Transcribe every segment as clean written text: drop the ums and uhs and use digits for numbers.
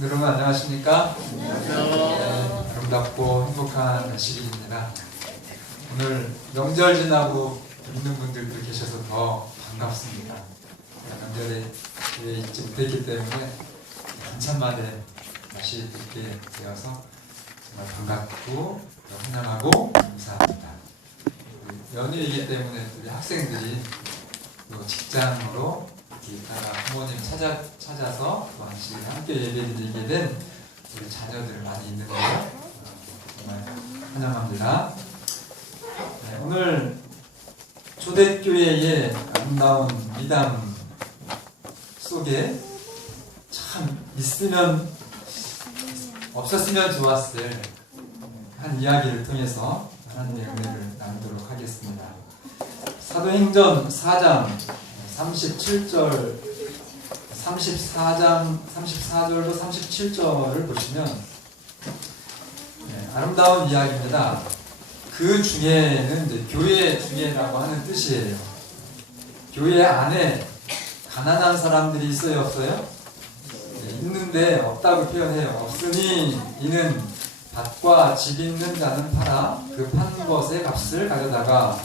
여러분 안녕하십니까? 안녕하세요. 네, 아름답고 행복한 날씨입니다. 오늘 명절 지나고 있는 분들도 계셔서 더 반갑습니다. 명절에 있지 못했기 때문에 한참 만에 다시 뵙게 되어서 정말 반갑고 환영하고 감사합니다. 연휴이기 때문에 우리 학생들이 또 직장으로 이따가 부모님 찾아서 또 한 시간 함께 예배드리게 된 우리 자녀들 많이 있는데요. 정말 환영합니다. 네, 오늘 초대교회의 아름다운 미담 속에 참 있으면 없었으면 좋았을 한 이야기를 통해서 하나님의 은혜를 나누도록 하겠습니다. 사도행전 4장 37절 34절로 37절을 보시면 아름다운 이야기입니다. 그 중에는 이제 교회 중에라고 하는 뜻이에요. 교회 안에 가난한 사람들이 있어요, 없어요? 있는데 없다고 표현해요. 없으니 이는 밭과 집 있는 자는 팔아 그 판 것의 값을 가져다가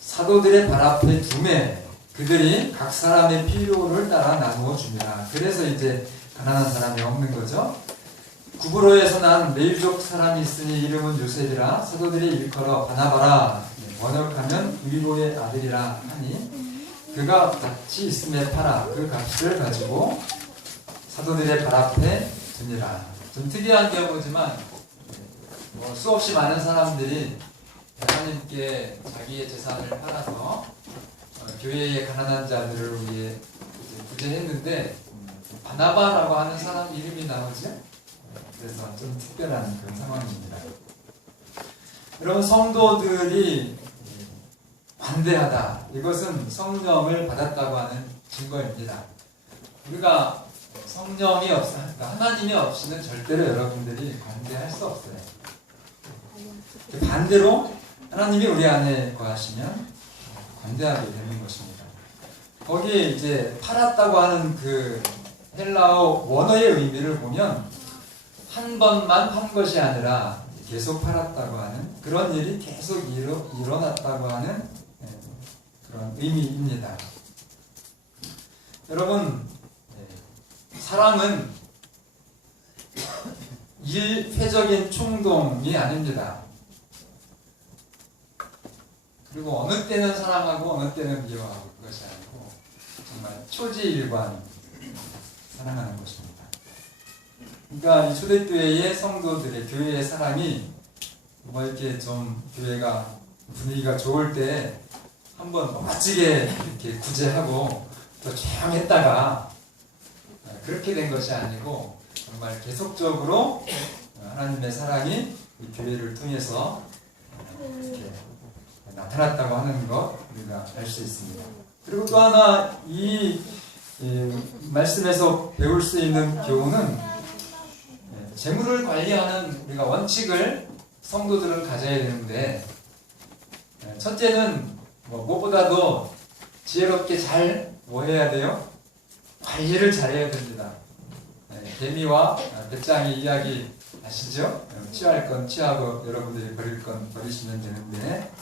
사도들의 발 앞에 두매 그들이 각 사람의 필요를 따라 나누어 줍니다. 그래서 이제 가난한 사람이 없는 거죠. 구브로에서 난 레위족 사람이 있으니 이름은 요셉이라 사도들이 일컬어 바나바라 번역하면 위로의 아들이라 하니 그가 밭이 있음에 팔아 그 값을 가지고 사도들의 발 앞에 두니라. 좀 특이한 경우지만 수없이 많은 사람들이 하나님께 자기의 재산을 팔아서 교회의 가난한 자들을 위해 구제했는데 바나바라고 하는 사람 이름이 나오죠. 그래서 좀 특별한 그런 상황입니다. 여러분, 성도들이 관대하다. 이것은 성령을 받았다고 하는 증거입니다. 우리가 성령이 그러니까 하나님이 없이는 절대로 여러분들이 관대할 수 없어요. 반대로 하나님이 우리 안에 거하시면 관대하게 되는 것입니다. 거기에 이제 팔았다고 하는 그 헬라어 원어의 의미를 보면 한 번만 판 것이 아니라 계속 팔았다고 하는 그런 일이 계속 일어났다고 하는 그런 의미입니다. 여러분, 사랑은 일회적인 충동이 아닙니다. 그리고 어느 때는 사랑하고 어느 때는 미워하고 그것이 아니고 정말 초지일관 사랑하는 것입니다. 그러니까 이 초대교회의 성도들의 교회의 사랑이 뭐 이렇게 좀 교회가 분위기가 좋을 때 한번 멋지게 이렇게 구제하고 또 조용했다가 그렇게 된 것이 아니고 정말 계속적으로 하나님의 사랑이 이 교회를 통해서 이렇게 나타났다고 하는 것 우리가 알 수 있습니다. 그리고 또 하나 이 말씀에서 배울 수 있는 교훈은 재물을 관리하는 우리가 원칙을 성도들은 가져야 되는데 첫째는 무엇보다도 지혜롭게 잘 뭐 해야 돼요? 관리를 잘해야 됩니다. 개미와 배짱이 이야기 아시죠? 취할 건 취하고 여러분들이 버릴 건 버리시면 되는데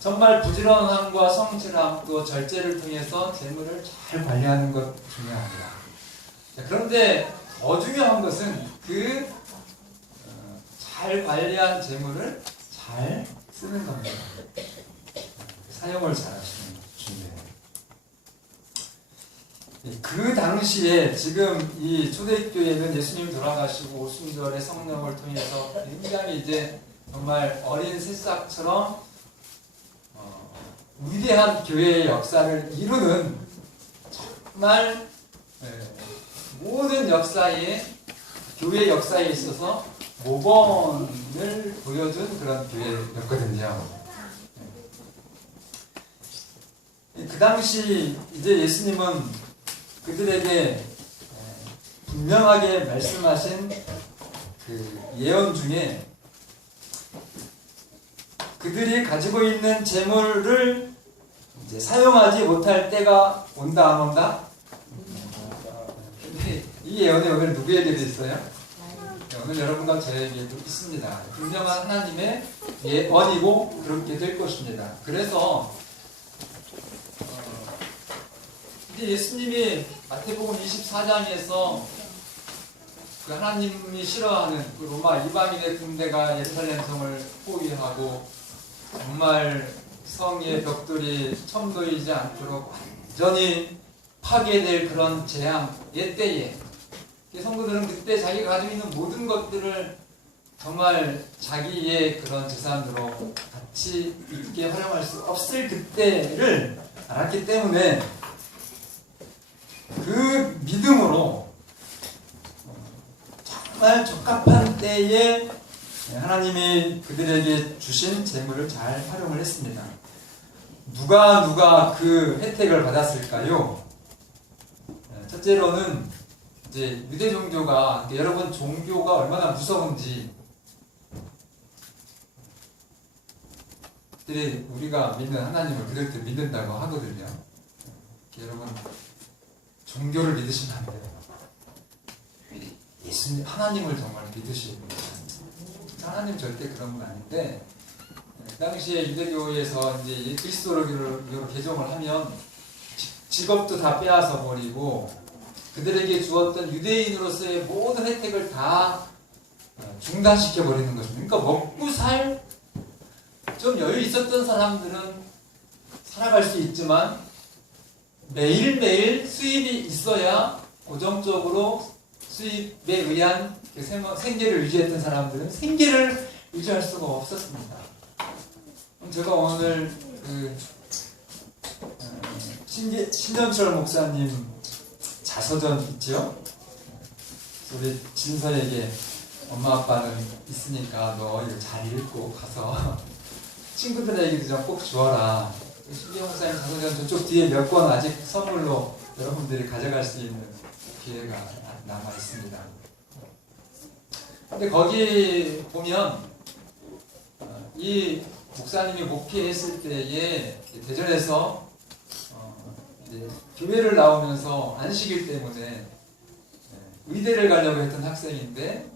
정말 부지런함과 성실함 또 절제를 통해서 재물을 잘 관리하는 것 중요합니다. 그런데 더 중요한 것은 그 잘 관리한 재물을 잘 쓰는 겁니다. 사용을 잘 하시는 것 중요해요. 그 당시에 지금 이 초대교회는 예수님 돌아가시고 오순절의 성령을 통해서 굉장히 이제 정말 어린 새싹처럼 위대한 교회의 역사를 이루는 정말 모든 역사에 교회 역사에 있어서 모범을 보여준 그런 교회였거든요. 그 당시 이제 예수님은 그들에게 분명하게 말씀하신 그 예언 중에 그들이 가지고 있는 재물을 이제 사용하지 못할 때가 온다 안 온다? 근데 이 이 예언이 오늘 누구에게도 있어요? 네, 오늘 여러분과 저에게도 있습니다. 분명한 하나님의 예언이고 그렇게 될 것입니다. 그래서 이제 예수님이 마태복음 24장에서 그 하나님이 싫어하는 그 로마 이방인의 군대가 예루살렘 성을 포위하고 정말 성의 벽돌이 첨도이지 않도록 완전히 파괴될 그런 재앙의 때에 성도들은 그때 자기가 가지고 있는 모든 것들을 정말 자기의 그런 재산으로 가치 있게 활용할 수 없을 그때를 알았기 때문에 그 믿음으로 정말 적합한 때에 하나님이 그들에게 주신 재물을 잘 활용을 했습니다. 누가 그 혜택을 받았을까요? 첫째로는 이제 유대 종교가, 여러분 종교가 얼마나 무서운지 우리가 믿는 하나님을 그들도 믿는다고 하거든요. 여러분 종교를 믿으시면 안 돼요. 예수님 하나님을 정말 믿으시는 거예요. 하나님 절대 그런 건 아닌데 당시에 유대교에서 이제 그리스도로 개종을 하면 직업도 다 빼앗아 버리고 그들에게 주었던 유대인으로서의 모든 혜택을 다 중단시켜 버리는 것입니다. 그러니까 먹고 살 좀 여유 있었던 사람들은 살아갈 수 있지만 매일매일 수입이 있어야 고정적으로 수입에 의한 생계를 유지했던 사람들은 생계를 유지할 수가 없었습니다. 제가 오늘 신전철 목사님 자서전 있죠? 우리 진서에게 엄마 아빠는 있으니까 너 이거 잘 읽고 가서 친구들에게도 좀 꼭 주어라. 신경 목사님 자서전 저쪽 뒤에 몇 권 아직 선물로 여러분들이 가져갈 수 있는 기회가 남아 있습니다. 근데 거기 보면 이 목사님이 목회했을 때에 대전에서 이제 교회를 나오면서 안식일 때문에 의대를 가려고 했던 학생인데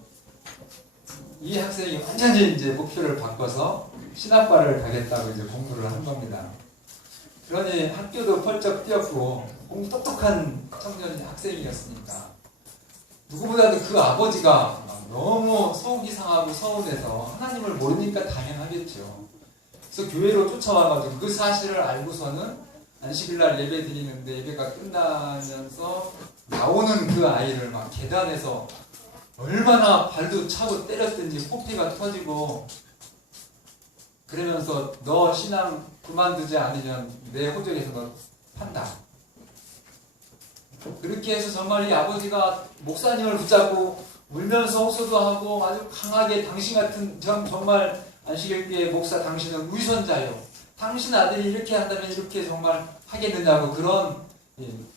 이 학생이 완전히 이제 목표를 바꿔서 신학과를 가겠다고 이제 공부를 한 겁니다. 그러니 학교도 펄쩍 뛰었고 공부 똑똑한 청년 학생이었으니까 누구보다도 그 아버지가 너무 속이 상하고 서운해서 하나님을 모르니까 당연하겠죠. 그래서 교회로 쫓아와가지고 그 사실을 알고서는 안식일날 예배 드리는데 예배가 끝나면서 나오는 그 아이를 막 계단에서 얼마나 발도 차고 때렸든지 코피가 터지고 그러면서 너 신앙 그만두지 않으면 내 호적에서 너 판다. 그렇게 해서 정말 이 아버지가 목사님을 붙잡고 울면서 호소도 하고 아주 강하게 당신 같은 정말 안식일교회 목사 당신은 위선자요. 당신 아들이 이렇게 한다면 이렇게 정말 하겠느냐고 그런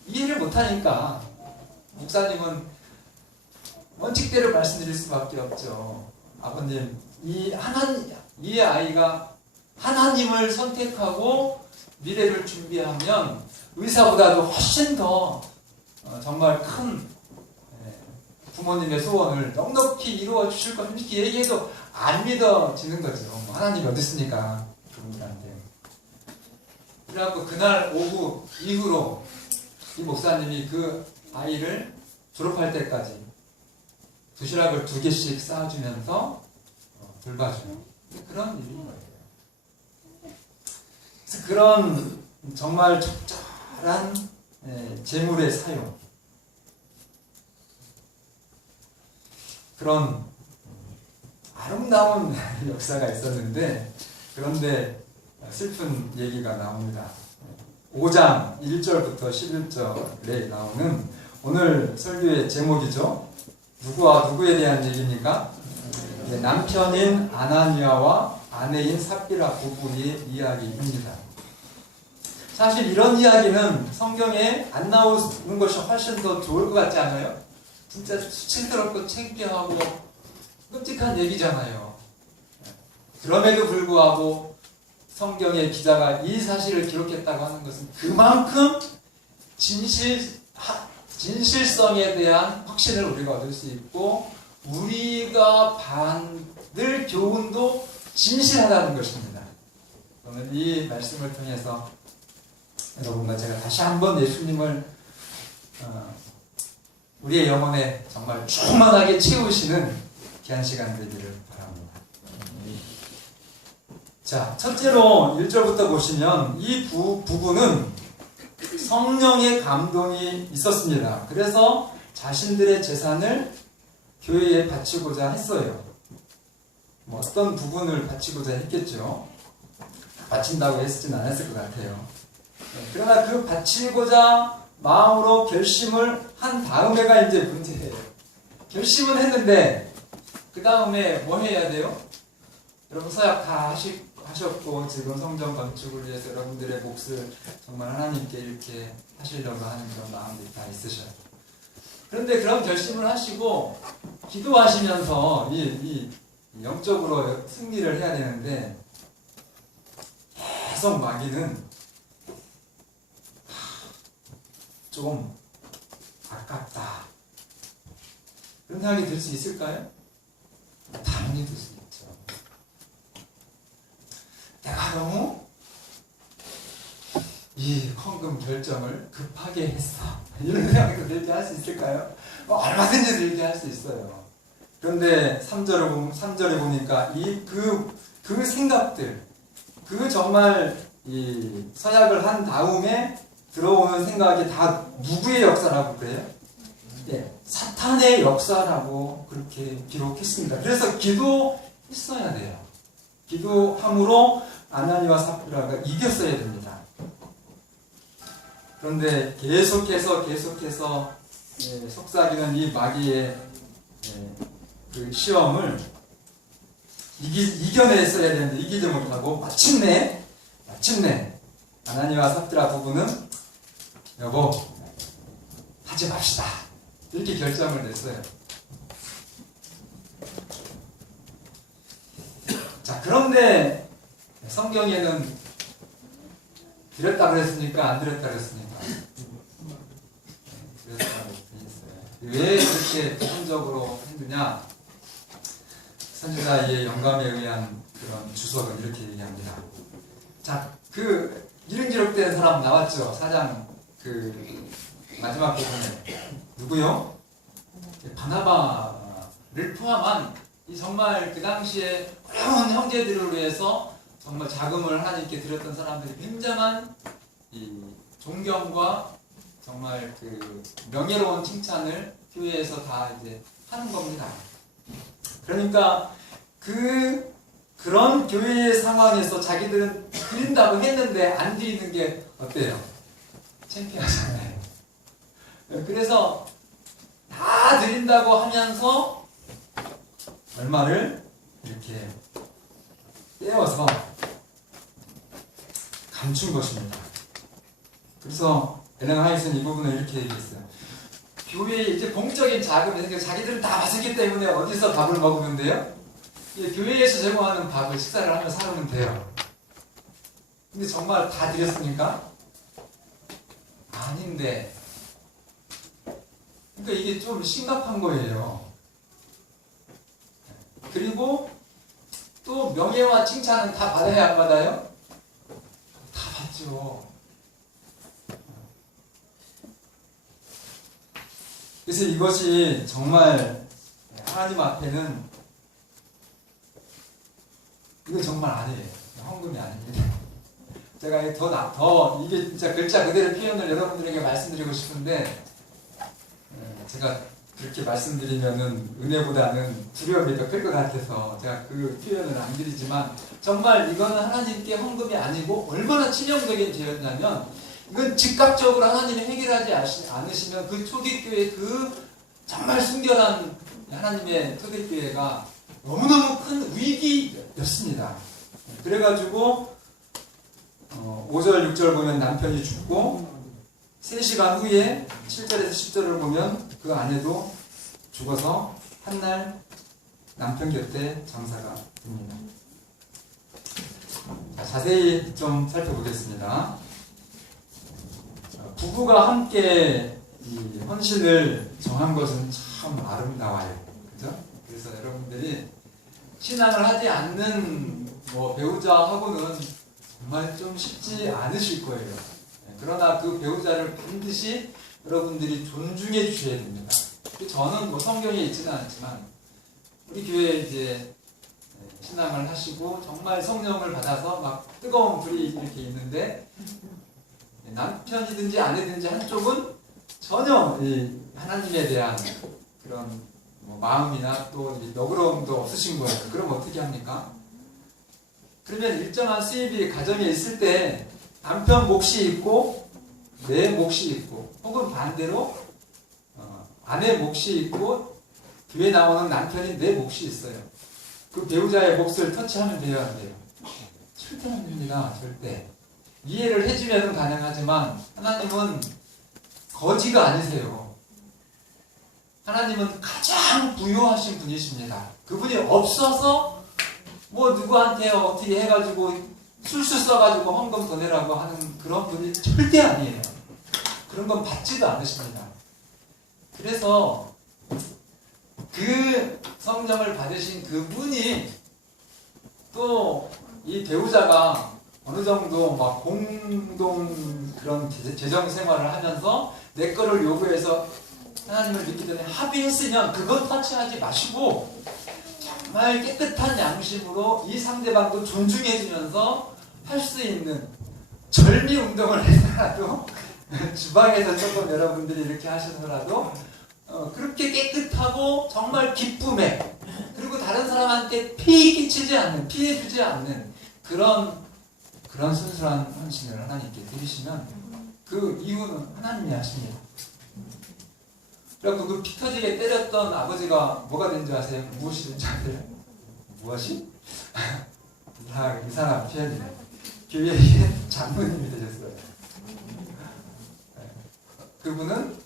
이해를 못하니까 목사님은 원칙대로 말씀드릴 수밖에 없죠. 아버님, 이 아이가 하나님을 선택하고 미래를 준비하면 의사보다도 훨씬 더 정말 큰 부모님의 소원을 넉넉히 이루어 주실 것 이렇게 얘기해도 안 믿어지는 거죠. 하나님이 어디 있습니까? 그분들한테. 그래갖고 그날 오후 이후로 이 목사님이 그 아이를 졸업할 때까지 도시락을 2개씩 쌓아주면서 돌봐주는 그런 일인 거예요. 그래서 그런 정말 적절한 재물의 사용, 그런 아름다운 역사가 있었는데 그런데 슬픈 얘기가 나옵니다. 5장 1절부터 11절에 나오는 오늘 설교의 제목이죠. 누구와 누구에 대한 얘기입니까? 남편인 아나니아와 아내인 삽비라 부부의 이야기입니다. 사실 이런 이야기는 성경에 안 나오는 것이 훨씬 더 좋을 것 같지 않아요? 진짜 수치스럽고 창피하고 끔찍한 얘기잖아요. 그럼에도 불구하고 성경의 기자가 이 사실을 기록했다고 하는 것은 그만큼 진실성에 대한 확신을 우리가 얻을 수 있고 우리가 받을 교훈도 진실하다는 것입니다. 오늘 이 말씀을 통해서 여러분과 제가 다시 한번 예수님을 우리의 영혼에 정말 충만하게 채우시는 귀한 시간 되기를 바랍니다. 자, 첫째로 1절부터 보시면 이 부부는 성령의 감동이 있었습니다. 그래서 자신들의 재산을 교회에 바치고자 했어요. 뭐 어떤 부분을 바치고자 했겠죠. 바친다고 했지는 않았을 것 같아요. 그러나 그 바치고자 마음으로 결심을 한 다음에가 이제 문제예요. 결심은 했는데 그 다음에 뭐 해야 돼요? 여러분 서약 다 하셨고 지금 성전 건축을 위해서 여러분들의 몫을 정말 하나님께 이렇게 하시려고 하는 그런 마음들이 다 있으셔요. 그런데 그런 결심을 하시고 기도하시면서 이 영적으로 승리를 해야 되는데 계속 마귀는 좀 아깝다 그런 생각이 들 수 있을까요? 당연히 들 수 있죠. 내가 너무 이 헌금 결정을 급하게 했어 이런 생각도 들게 할 수 있을까요? 얼마든지 들게 할 수 있어요. 그런데 3절에 보니까 그 생각들 그 정말 이 서약을 한 다음에 들어오는 생각이 다 누구의 역사라고 그래요? 예, 사탄의 역사라고 그렇게 기록했습니다. 그래서 기도했어야 돼요. 기도함으로 아나니와 삽비라가 이겼어야 됩니다. 그런데 계속해서 예, 속삭이는 이 마귀의 그 시험을 이겨냈어야 되는데 이기지 못하고 마침내 아나니와 삽비라 부부는 여보 하지 맙시다 이렇게 결정을 냈어요. 자, 그런데 성경에는 드렸다 그랬습니까? 안 드렸다 그랬습니까? 드렸다고 했어요. 왜 그렇게 부분적으로 했느냐? 선지자의 영감에 의한 그런 주석은 이렇게 얘기합니다. 자, 이름 기록된 사람 나왔죠? 4장 마지막 부분에 누구요? 바나바를 포함한 이 정말 그 당시에 어려운 형제들을 위해서 정말 자금을 하나님께 드렸던 사람들이 굉장한 이 존경과 정말 그 명예로운 칭찬을 교회에서 다 이제 하는 겁니다. 그러니까 그런 교회의 상황에서 자기들은 드린다고 했는데 안 드리는 게 어때요? 창피하잖아요. 그래서 다 드린다고 하면서 얼마를 이렇게 떼어서 감춘 것입니다. 그래서 엘렌 화이트는 이 부분을 이렇게 얘기했어요. 교회에 이제 공적인 자금이 생겨서 자기들은 다 마시기 때문에 어디서 밥을 먹으면 돼요? 교회에서 제공하는 밥을 식사를 하며 살면 돼요. 근데 정말 다 드렸습니까? 아닌데. 그러니까 이게 좀 심각한 거예요. 그리고 또 명예와 칭찬은 다 받아야 안 받아요? 다 받죠. 그래서 이것이 정말 하나님 앞에는 이거 정말 아니에요. 헌금이 아닙니다. 제가 이게 진짜 글자 그대로 표현을 여러분들에게 말씀드리고 싶은데 제가 그렇게 말씀드리면은 은혜보다는 두려움이 더 클 것 같아서 제가 그 표현을 안 드리지만 정말 이거는 하나님께 헌금이 아니고 얼마나 치명적인 죄였냐면 이건 즉각적으로 하나님이 해결하지 않으시면 그 초대교회 그 정말 순결한 하나님의 초대교회가 너무너무 큰 위기였습니다. 그래가지고 5절 6절 보면 남편이 죽고 3시간 후에 7절에서 10절을 보면 그 아내도 죽어서 한날 남편 곁에 장사가 됩니다. 자, 자세히 좀 살펴보겠습니다. 부부가 함께 이 헌신을 정한 것은 참 아름다워요. 그죠? 그래서 여러분들이 신앙을 하지 않는 뭐 배우자하고는 정말 좀 쉽지 않으실 거예요. 그러나 그 배우자를 반드시 여러분들이 존중해 주셔야 됩니다. 저는 뭐 성경에 있지는 않지만 우리 교회에 이제 신앙을 하시고 정말 성령을 받아서 막 뜨거운 불이 이렇게 있는데 남편이든지 아내든지 한쪽은 전혀 이 하나님에 대한 그런 뭐 마음이나 또 너그러움도 없으신 거예요. 그럼 어떻게 합니까? 그러면 일정한 수입이 가정에 있을 때 남편 몫이 있고 내 몫이 있고 혹은 반대로 아내 몫이 있고 교회 나오는 남편이 내 몫이 있어요. 그 배우자의 몫을 터치하면 돼요, 안 돼요? 절대 안 됩니다. 절대. 이해를 해주면 가능하지만 하나님은 거지가 아니세요. 하나님은 가장 부유하신 분이십니다. 그분이 없어서 뭐 누구한테 어떻게 해가지고 술술 써가지고 헌금 더 내라고 하는 그런 분이 절대 아니에요. 그런 건 받지도 않으십니다. 그래서 그 성령을 받으신 그분이 또 이 배우자가 어느 정도 막 공동 그런 재정 생활을 하면서 내 거를 요구해서 하나님을 믿기 전에 합의했으면 그건 터치하지 마시고 정말 깨끗한 양심으로 이 상대방도 존중해주면서 할 수 있는 절미 운동을 해서라도 주방에서 조금 여러분들이 이렇게 하셔서라도 그렇게 깨끗하고 정말 기쁨에 그리고 다른 사람한테 끼치지 않는 피해 주지 않는 그런 순수한 헌신을 하나님께 드리시면 그 이유는 하나님이 하십니다. 그리고 그 피 터지게 때렸던 아버지가 뭐가 된 줄 아세요? 무엇이 된 줄 아세요? 무엇이? 다 이상한 표현이네. 교회의 장로님이 되셨어요. 그분은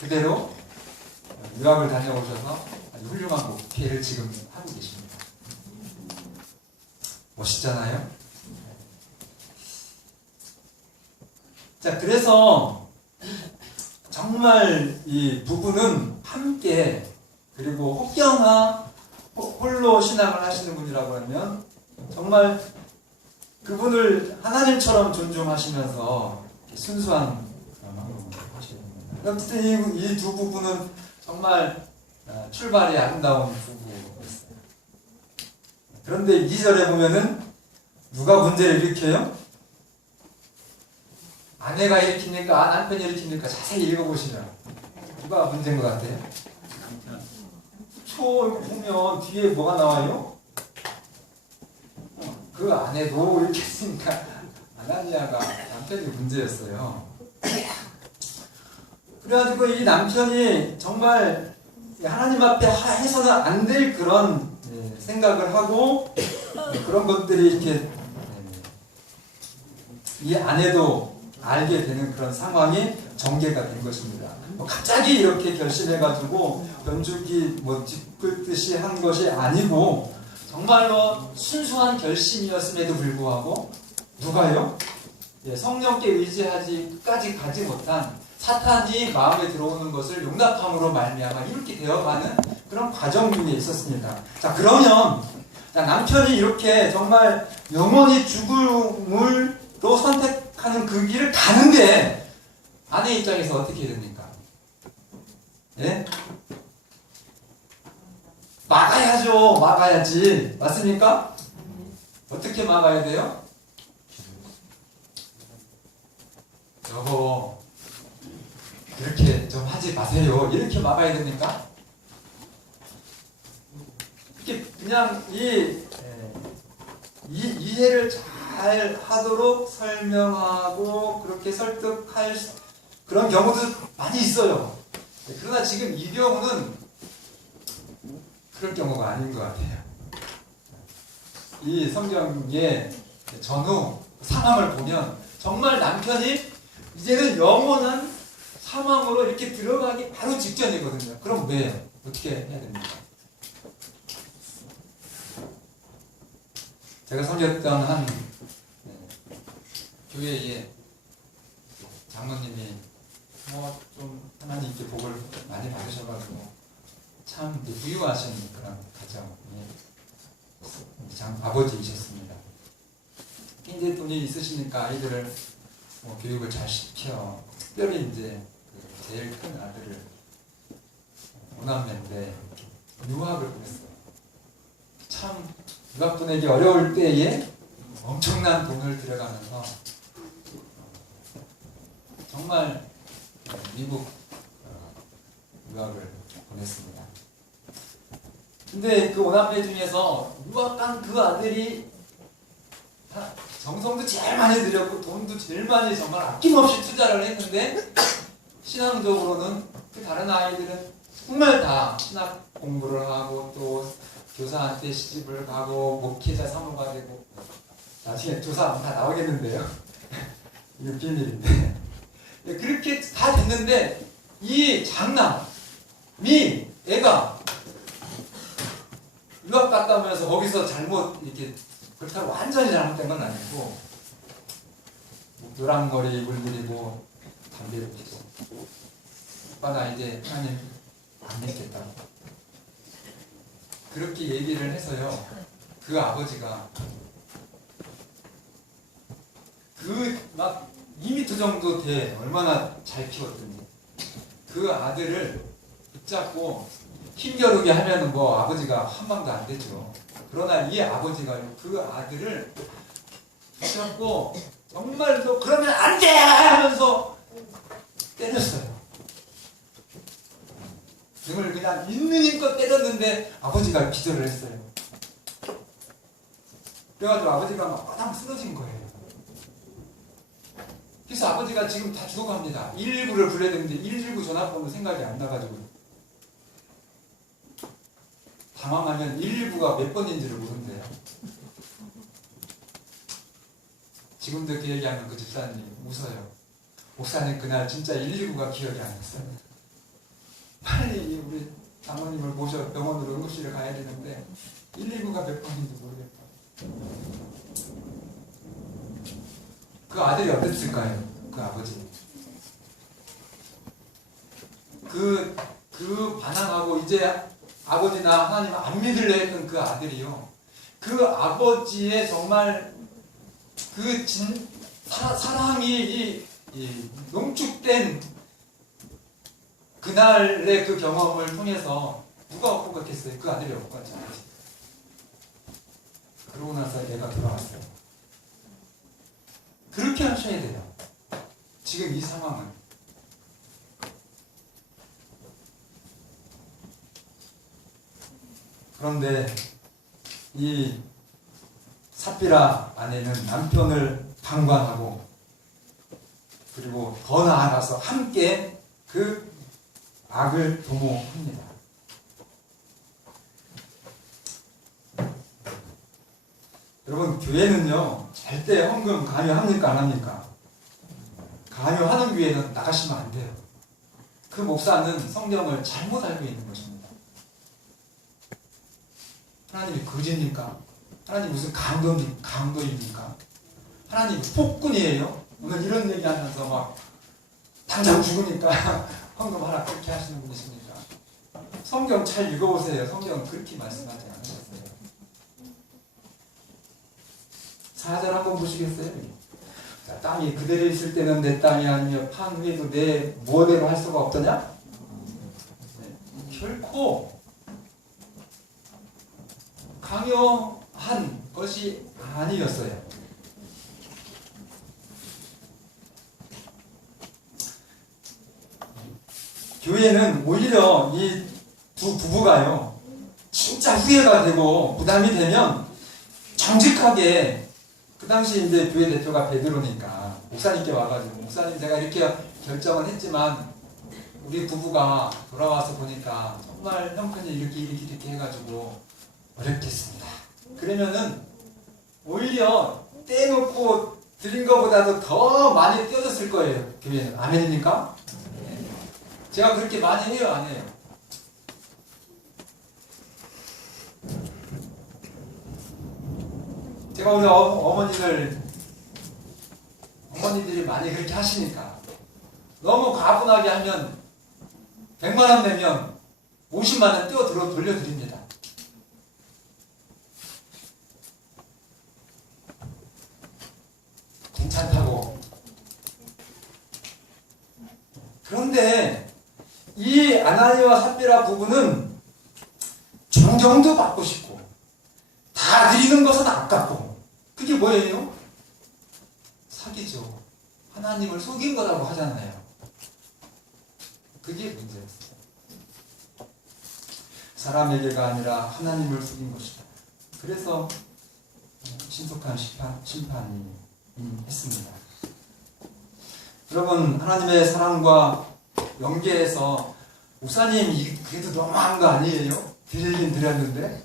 그대로 유학을 다녀오셔서 아주 훌륭한 목회를 지금 하고 계십니다. 멋있잖아요? 자, 그래서 정말 이 부부는 함께 그리고 혹여나 홀로 신앙을 하시는 분이라고 하면 정말 그분을 하나님처럼 존중하시면서 순수한 어쨌든 이 두 부부는 정말 출발이 아름다운 부부였어요. 그런데 2절에 보면은 누가 문제를 일으켜요? 아내가 일으킵니까? 남편이 일으킵니까? 자세히 읽어보시면 누가 문제인 것 같아요? 초 보면 뒤에 뭐가 나와요? 그 아내도 이렇게 했으니까 아나니아가 남편이 문제였어요. 그래가지고 이 남편이 정말 하나님 앞에 해서는 안 될 그런 생각을 하고 그런 것들이 이렇게 이 아내도 알게 되는 그런 상황이 전개가 된 것입니다. 갑자기 이렇게 결심해가지고 변죽이 뒷글듯이 한 것이 아니고 정말로 순수한 결심이었음에도 불구하고 누가요? 성령께 의지하지 끝까지 가지 못한 사탄이 마음에 들어오는 것을 용납함으로 말미암아 이렇게 되어가는 그런 과정 중에 있었습니다. 자, 그러면 남편이 이렇게 정말 영원히 죽음으로 선택하는 그 길을 가는데 아내 입장에서 어떻게 해야 됩니까? 예? 막아야죠. 막아야지. 맞습니까? 어떻게 막아야 돼요? 여보, 그렇게 좀 하지 마세요. 이렇게 막아야 됩니까? 이렇게 그냥 이해를 잘 하도록 설명하고 그렇게 설득할 그런 경우도 많이 있어요. 그러나 지금 이 경우는 그럴 경우가 아닌 것 같아요. 이 성경의 전후 상황을 보면 정말 남편이 이제는 영원한 사망으로 이렇게 들어가기 바로 직전이거든요. 그럼 왜요? 어떻게 해야 됩니까? 제가 섬겼던 한 교회에 장로님이 좀 하나님께 복을 많이 받으셔가지고 참 부유하신 그런 가정의 아버지이셨습니다. 이제 돈이 있으시니까 아이들을 교육을 잘 시켜, 특별히 이제 그 제일 큰 아들을 오남매인데 유학을 보냈어요. 참 유학 보내기 어려울 때에 엄청난 돈을 들여가면서 정말 미국 유학을 보냈습니다. 근데 그 오남매 중에서 유학 간 그 아들이 정성도 제일 많이 들였고 돈도 제일 많이 정말 아낌없이 투자를 했는데 신앙적으로는 그 다른 아이들은 정말 다 신학 공부를 하고 또 교사한테 시집을 가고 목회자 사모가 되고 나중에 조사 다 나오겠는데요. 이거 비밀인데 그렇게 다 됐는데 이 장남이 애가 유학 갔다 오면서 거기서 잘못 이렇게 그렇다고 완전히 잘못된 건 아니고 노란머리 물들이고 담배를 피고 오빠 나 이제 하나님 안 믿겠다고 그렇게 얘기를 해서요. 그 아버지가 그 막 2m 정도 돼 얼마나 잘 키웠던지 그 아들을 붙잡고 힘겨루게 하면은 아버지가 한 방도 안 되죠. 그러나 이 아버지가 그 아들을 붙잡고 정말 너 그러면 안 돼! 하면서 때렸어요. 등을 그냥 있는 힘껏 때렸는데 아버지가 기절을 했어요. 그래가지고 아버지가 막 바닥 쓰러진 거예요. 그래서 아버지가 지금 다 죽어갑니다. 119를 불러야 되는데 119 전화번호 생각이 안 나가지고 당황하면 119가 몇 번인지를 모른대요. 지금도 그 얘기하면 그 집사님이 웃어요. 목사님 그날 진짜 119가 기억이 안 났어요. 빨리 우리 장모님을 모셔 병원으로 응급실에 가야 되는데 119가 몇 번인지 모르겠다. 그 아들이 어땠을까요? 그 아버지. 그 반항하고 이제 아버지나 하나님 안 믿을래 했던 그 아들이요. 그 아버지의 정말 그 사랑이 이 농축된 그날의 그 경험을 통해서 누가 억울했겠어요? 그 아들이 억울하지 않았지. 그러고 나서 얘가 돌아왔어요. 그렇게 하셔야 돼요. 지금 이 상황은. 그런데 이 삽비라 아내는 남편을 방관하고 그리고 더 나아가서 함께 그 악을 도모합니다. 여러분 교회는요 절대 헌금 강요합니까 안 합니까? 강요하는 교회는 나가시면 안 돼요. 그 목사는 성경을 잘못 알고 있는 것입니다. 하나님이 거짓입니까? 하나님 무슨 강도입니까? 하나님 폭군이에요? 오늘 이런 얘기하면서 막 당장 죽으니까 헌금하라 그렇게 하시는 분이십니까? 성경 잘 읽어보세요. 성경은 그렇게 말씀하지 않으셨어요. 4절 한번 보시겠어요? 자, 땅이 그대로 있을 때는 내 땅이 아니며 판 후에도 내 무엇대로 할 수가 없더냐? 네. 결코 강요한 것이 아니었어요. 교회는 오히려 이 두 부부가요 진짜 후회가 되고 부담이 되면 정직하게 그 당시 이제 교회 대표가 베드로니까 목사님께 와가지고 목사님 제가 이렇게 결정을 했지만 우리 부부가 돌아와서 보니까 정말 형편이 이렇게 해가지고 어렵겠습니다. 그러면은 오히려 떼놓고 드린 것보다도 더 많이 떼어졌을 거예요. 교회는. 아멘입니까? 제가 그렇게 많이 해요 안 해요? 제가 우리 어머니들이 많이 그렇게 하시니까 너무 과분하게 하면 100만 원 내면 50만 원 돌려드립니다. 괜찮다고. 그런데 이 아나니와 삽비라 부부는 존경도 받고 싶고 다 드리는 것은 아깝고, 그게 뭐예요? 사기죠. 하나님을 속인 거라고 하잖아요. 그게 문제였어요. 사람에게가 아니라 하나님을 속인 것이다. 그래서 신속한 심판이 했습니다. 여러분, 하나님의 사랑과 연계해서 목사님 그래도 너무한 거 아니에요? 드리긴 드렸는데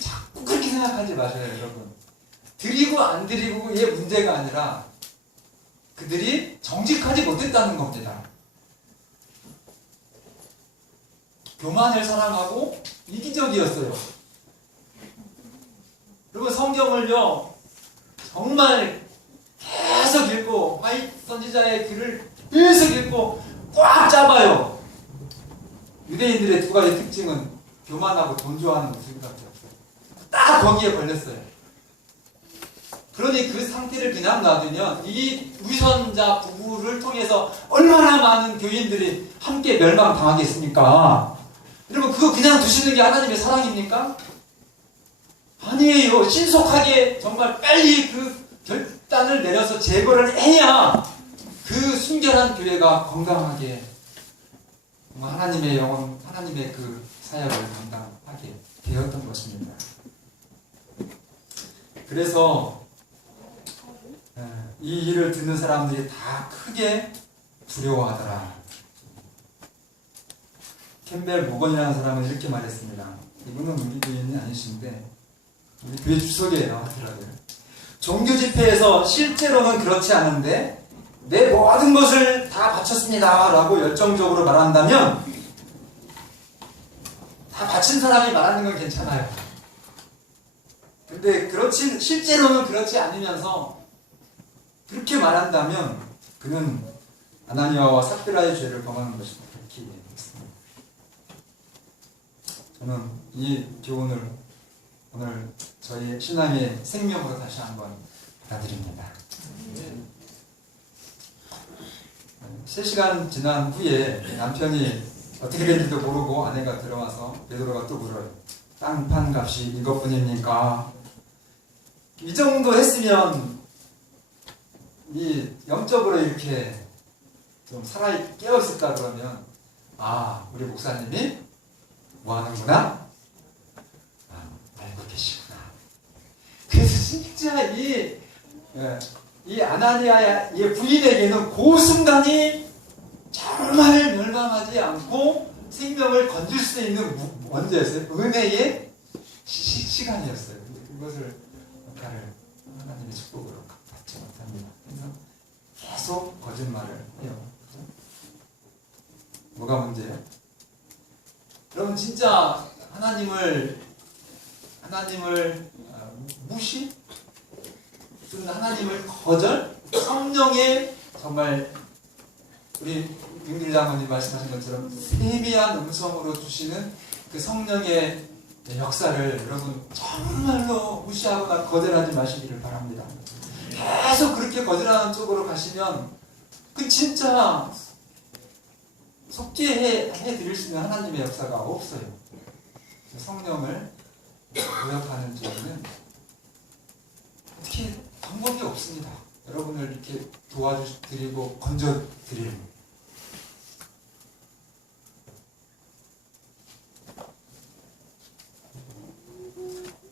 자꾸 그렇게 생각하지 마세요. 여러분, 드리고 안 드리고의 문제가 아니라 그들이 정직하지 못했다는 겁니다. 교만을 사랑하고 이기적이었어요. 여러분, 성경을요 정말 계속 읽고 화이트 선지자의 글을 계속 읽고 꽉 잡아요. 유대인들의 두 가지 특징은 교만하고 돈 좋아하는 모습밖에 없어요. 딱 거기에 걸렸어요. 그러니 그 상태를 그냥 놔두면 이 위선자 부부를 통해서 얼마나 많은 교인들이 함께 멸망당하겠습니까? 여러분, 그거 그냥 두시는 게 하나님의 사랑입니까? 아니에요. 신속하게 정말 빨리 그 결단을 내려서 제거를 해야 그 순결한 교회가 건강하게 하나님의 영혼, 하나님의 그 사역을 감당하게 되었던 것입니다. 그래서 이 일을 듣는 사람들이 다 크게 두려워하더라. 캠벨 모건이라는 사람은 이렇게 말했습니다. 이분은 우리 교인이 아니신데 우리 교회 주석에 나왔더라고요. 종교 집회에서 실제로는 그렇지 않은데 내 모든 것을 다 바쳤습니다 라고 열정적으로 말한다면, 다 바친 사람이 말하는 건 괜찮아요. 근데 실제로는 그렇지 않으면서 그렇게 말한다면 그는 아나니아와 삽비라의 죄를 범하는 것이다. 그렇게 얘기했습니다. 저는 이 교훈을 오늘 저희 신앙의 생명으로 다시 한번 받아들입니다. 3시간 지난 후에 남편이 어떻게 된지도 모르고 아내가 들어와서 베드로가 또 물어요. 땅판 값이 이것뿐입니까? 이 정도 했으면 이 영적으로 이렇게 좀 살아 깨어있을까 그러면, 우리 목사님이 뭐 하는구나? 알고 계시구나. 그래서 진짜 이 아나니아의 부인에게는 그 순간이 정말 멸망하지 않고 생명을 건질 수 있는 언제였어요? 은혜의 시간이었어요. 그것을 하나님의 축복으로 받지 못합니다. 그래서 계속 거짓말을 해요. 뭐가 문제예요? 여러분, 진짜 하나님을 무시? 하나님을 거절? 성령의 정말 우리 윤길 장모님 말씀하신 것처럼 세미한 음성으로 주시는 그 성령의 역사를 여러분 정말로 무시하거나 거절하지 마시기를 바랍니다. 계속 그렇게 거절하는 쪽으로 가시면 그 진짜 속죄해 드릴 수 있는 하나님의 역사가 없어요. 성령을 고역하는 쪽은 어떻게 방법이 없습니다. 여러분을 이렇게 도와드리고 건져드리는.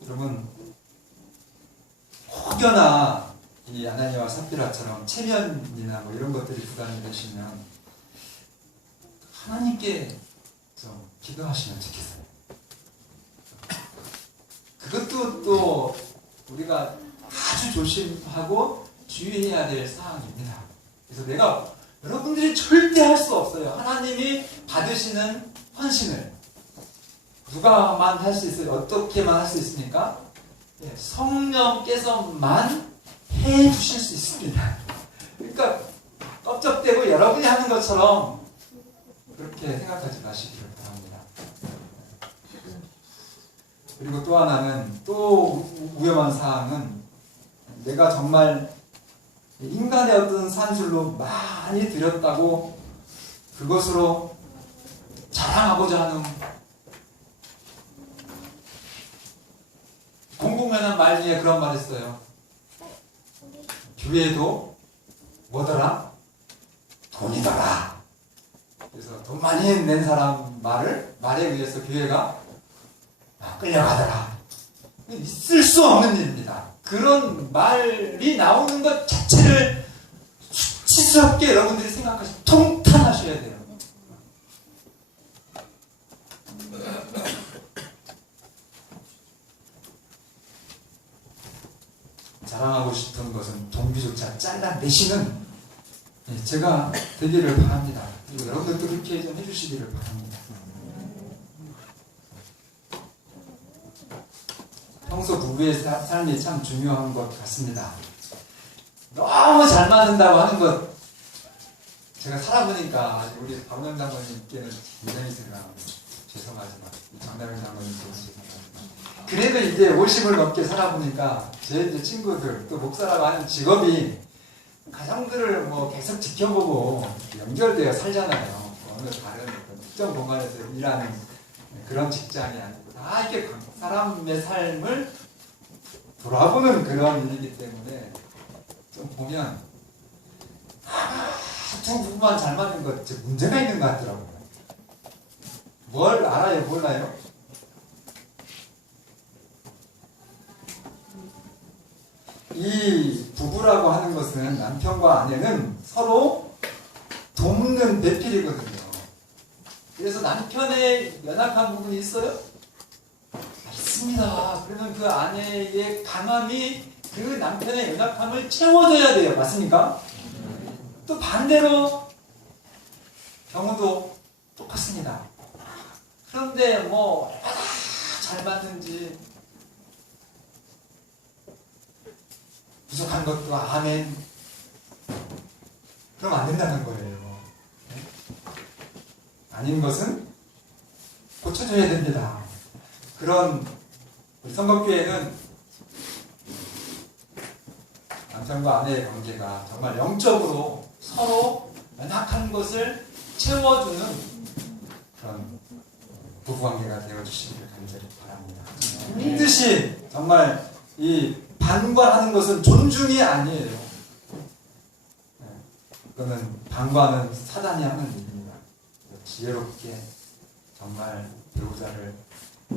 여러분, 혹여나 이 아나니아와 삽비라처럼 체면이나 뭐 이런 것들이 부담이 되시면 하나님께 좀 기도하시면 좋겠어요. 그것도 또 우리가 아주 조심하고 주의해야 될 사항입니다. 그래서 내가 여러분들이 절대 할 수 없어요. 하나님이 받으시는 헌신을 누가만 할 수 있어요? 어떻게만 할 수 있습니까? 성령께서만 해 주실 수 있습니다. 그러니까 쩝쩝대고 여러분이 하는 것처럼 그렇게 생각하지 마시기를 바랍니다. 그리고 또 하나는, 또 위험한 사항은, 내가 정말 인간의 어떤 산술로 많이 들였다고 그것으로 자랑하고자 하는 공공연한 말 중에 그런 말이 있어요. 교회도 뭐더라? 돈이더라. 그래서 돈 많이 낸 사람 말에 의해서 교회가 끌려가더라. 있을 수 없는 일입니다. 그런 말이 나오는 것 자체를 수치스럽게 여러분들이 생각하시고 통탄하셔야 돼요. 자랑하고 싶은 것은 동기조차 잘라내시는 제가 되기를 바랍니다. 그리고 여러분들도 그렇게 좀 해주시기를 바랍니다. 평소 부부의 삶이 참 중요한 것 같습니다. 너무 잘 맞는다고 하는 것, 제가 살아보니까 우리 박명 장관님께는 굉장히 생각합니다. 죄송하지만 장나영 장관님께는 죄송하지만 그래도 이제 50을 넘게 살아보니까 제 이제 친구들, 또 목사라고 하는 직업이 가정들을 뭐 계속 지켜보고 연결되어 살잖아요. 어느 다른 특정 공간에서 일하는 그런 직장이 아니고 다 이렇게 사람의 삶을 돌아보는 그런 일이기 때문에 좀 보면 두 부부만 잘 맞는 것 문제가 있는 것 같더라고요. 뭘 알아요? 몰라요? 이 부부라고 하는 것은 남편과 아내는 서로 돕는 배필이거든요. 그래서 남편의 연약한 부분이 있어요? 있습니다. 그러면 그 아내의 강함이 그 남편의 연약함을 채워줘야 돼요. 맞습니까? 또 반대로 경우도 똑같습니다. 그런데 뭐 얼마나 잘 맞는지 부족한 것도 아멘. 그럼 안 된다는 거예요. 아닌 것은 고쳐줘야 됩니다. 그런 우리 성법교회는 남편과 아내의 관계가 정말 영적으로 서로 연약한 것을 채워주는 그런 부부관계가 되어주시기를 간절히 바랍니다. 반드시 정말 이 반관하는 것은 존중이 아니에요. 그거는 반관은 사단이 하는 일입니다. 지혜롭게 정말 배우자를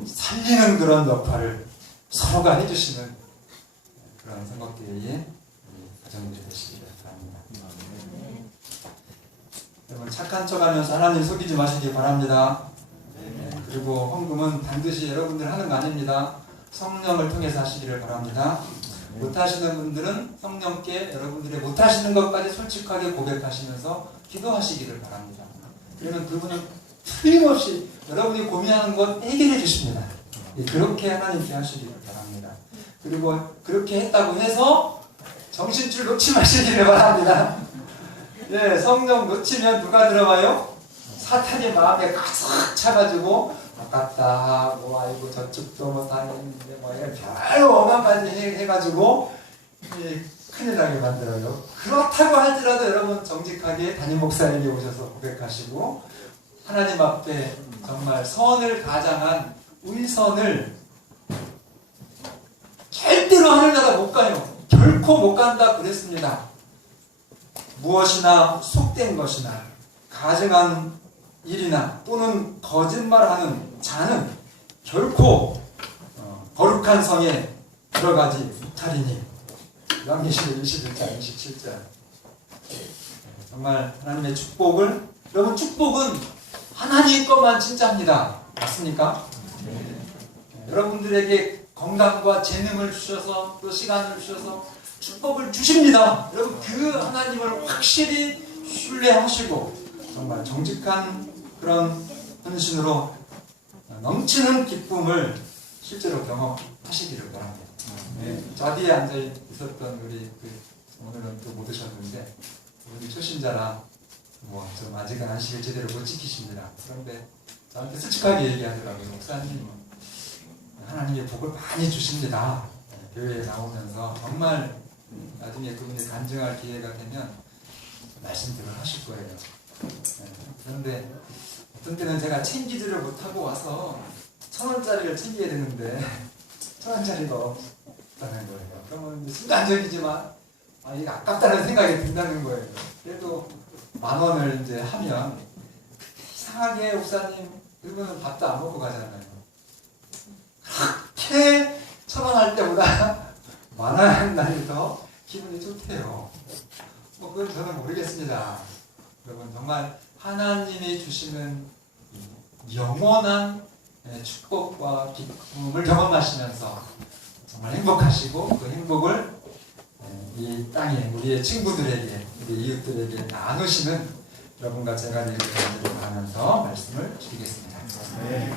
살리는 그런 역할을 서로가 해주시는 그런 성법교회의 가정들이 되시기를 바랍니다. 여러분 착한 척하면서 하나님 속이지 마시기 바랍니다. 그리고 헌금은 반드시 여러분들 하는 거 아닙니다. 성령을 통해서 하시기를 바랍니다. 못하시는 분들은 성령께 여러분들의 못하시는 것까지 솔직하게 고백하시면서 기도하시기를 바랍니다. 그러면 그분은 틀림없이 여러분이 고민하는 것 해결해 주십니다. 그렇게 하나님께 하시기를 바랍니다. 그리고 그렇게 했다고 해서 정신줄 놓지 마시기를 바랍니다. 예, 성령 놓치면 누가 들어와요? 사탄이 마음에 가득 차가지고 아깝다 하고 아이고 저쪽도 못하겠는데 뭐 별 오만 가지 해가지고 큰일 나게 만들어요. 그렇다고 할지라도 여러분 정직하게 담임 목사에게 오셔서 고백하시고 하나님 앞에 정말 선을 가장한 의선을 절대로 하늘나라 못 가요. 결코 못 간다 그랬습니다. 무엇이나 속된 것이나 가증한 일이나 또는 거짓말하는 자는 결코 거룩한 성에 들어가지 못하리니. 요한계시록 21장 27절. 정말 하나님의 축복을, 여러분 축복은 하나님 것만 진짜입니다. 맞습니까? 여러분들에게 건강과 재능을 주셔서 또 시간을 주셔서 축복을 주십니다. 여러분 그 하나님을 확실히 신뢰하시고 정말 정직한 그런 헌신으로 넘치는 기쁨을 실제로 경험하시기를 바랍니다. 저 뒤에 앉아 있었던 우리 오늘은 또 못 오셨는데 우리 초신자라 뭐 좀 아직은 안식을 제대로 못 지키십니다. 그런데 저한테 솔직하게 얘기하더라고요. 목사님 하나님의 복을 많이 주십니다. 교회에 나오면서 정말 나중에 그분이 간증할 기회가 되면 말씀들을 하실 거예요. 그런데 어떤 때는 제가 챙기지를 못하고 와서 1,000원짜리를 챙겨야 되는데 1,000원짜리가 없다는 거예요. 그러면 순간적이지만 이게 아깝다는 생각이 든다는 거예요. 그래도 10,000원을 이제 하면 이상하게 목사님 그러면 밥도 안 먹고 가잖아요. 그렇게 1,000원 할 때보다 10,000원 하는 날이 더 기분이 좋대요. 뭐 그건 저는 모르겠습니다. 여러분 정말 하나님이 주시는 영원한 축복과 기쁨을 경험하시면서 정말 행복하시고 그 행복을 이 땅에 우리의 친구들에게 우리 이웃들에게 나누시는 여러분과 제가 되기를 바라면서 말씀을 드리겠습니다.